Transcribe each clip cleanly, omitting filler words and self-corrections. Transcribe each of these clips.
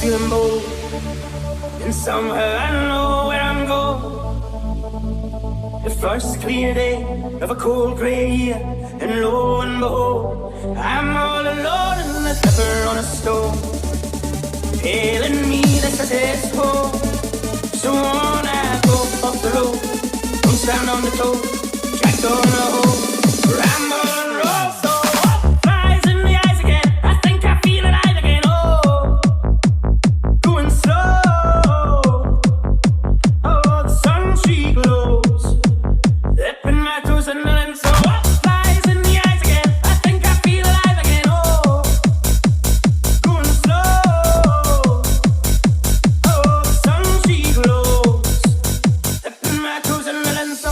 feeling bold, and somewhere I know where I'm going. The first clear day of a cold grey year, and lo and behold, I'm all alone in the pepper on a stone, telling me that success home. So on I go off the road, don't stand on the toe, jacked on the hole, ramble and roll. So up flies in the eyes again, I think I feel alive again. Oh, going slow. Oh, the sun she glows, dipping my toes in the lens. So up flies in the eyes again, I think I feel alive again. Oh, going slow. Oh, the sun she glows, dipping my toes in the lens. So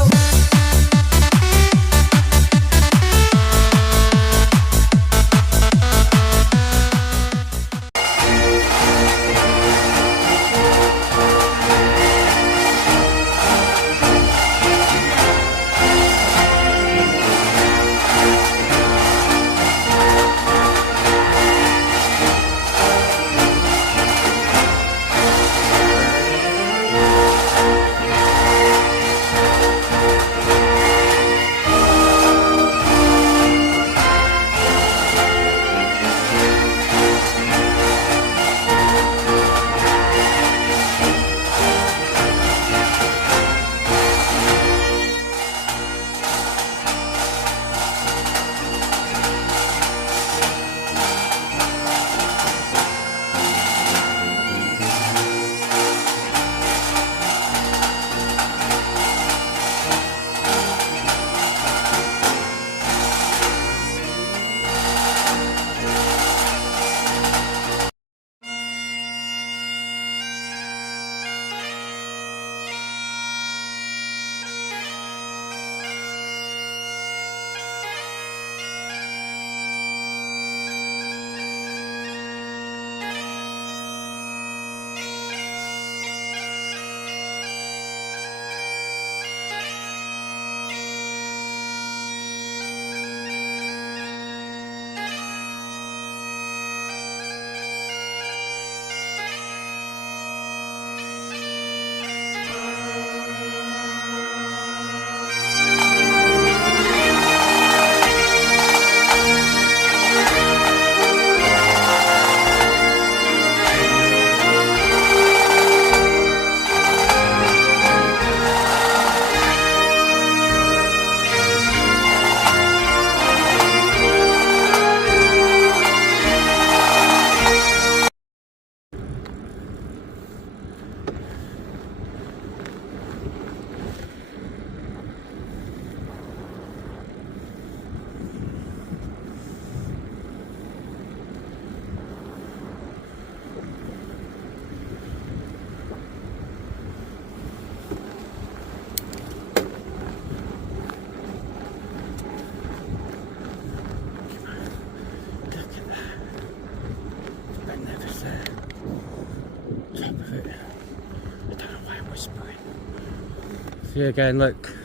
Yeah, again, look,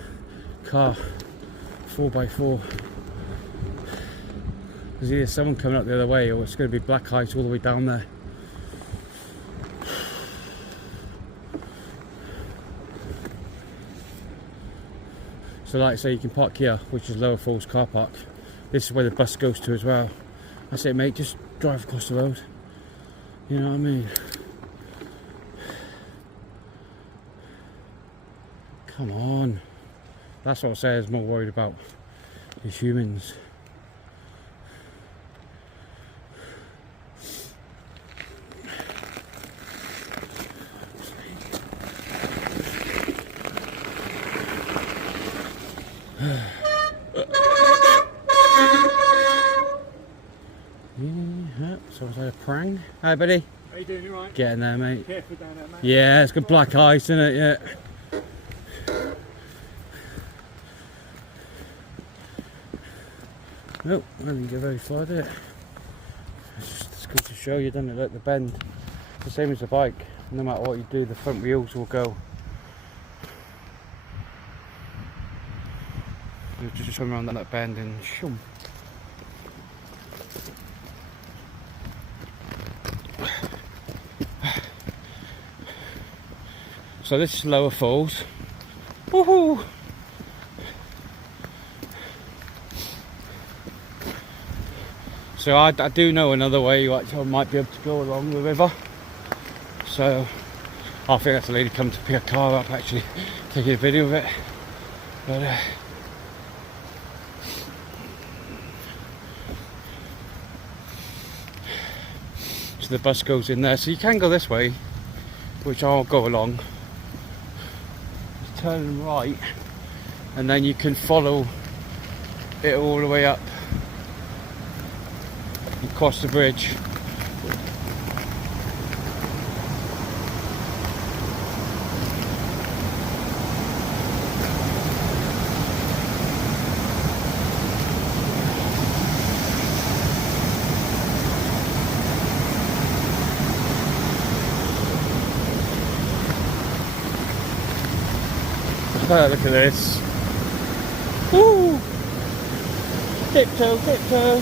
car 4x4. There's either someone coming up the other way, or it's going to be black ice all the way down there. So, like I say, you can park here, which is Lower Falls car park. This is where the bus goes to as well. That's it, mate. Just drive across the road. You know what I mean? Come on. That's what I say I was more worried about, is humans. Yeah, so was that a prang? Hi buddy. How you doing? You right? Getting there, mate. Careful down there, mate. Yeah, it's got black ice in it, yeah. Nope, I didn't get very far, did it? It's good to show you, doesn't it? Look, the bend, it's the same as the bike. No matter what you do, the front wheels will go. Just come around that bend and shoom. So this is Lower Falls. Woohoo! So I do know another way you actually might be able to go along the river. So I think that's a lady come to pick a car up, actually taking a video of it. But so the bus goes in there, so you can go this way, which I'll go along. Just turn right, and then you can follow it all the way up and cross the bridge. Look at this. Woo! Tiptoe, tiptoe.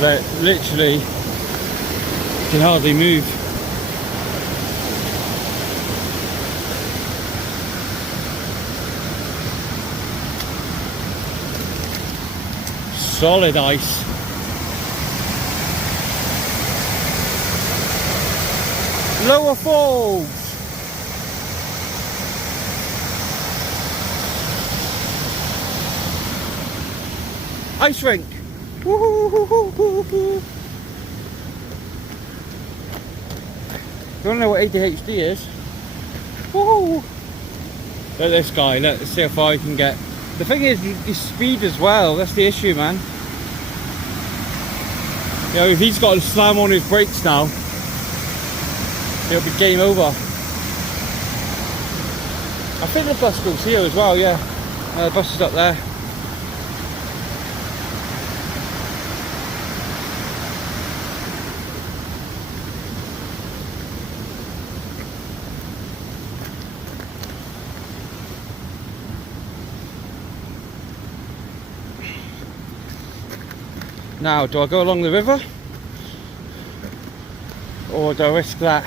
That literally can hardly move. Solid ice. Lower Falls. Ice rink. Woohoo! You wanna know what ADHD is? Woohoo! Look at this guy, let's see how far he can get. The thing is, his speed as well, that's the issue, man. You know, if he's got to slam on his brakes now, it'll be game over. I think the bus goes here as well, yeah. The bus is up there. Now, do I go along the river, or do I risk that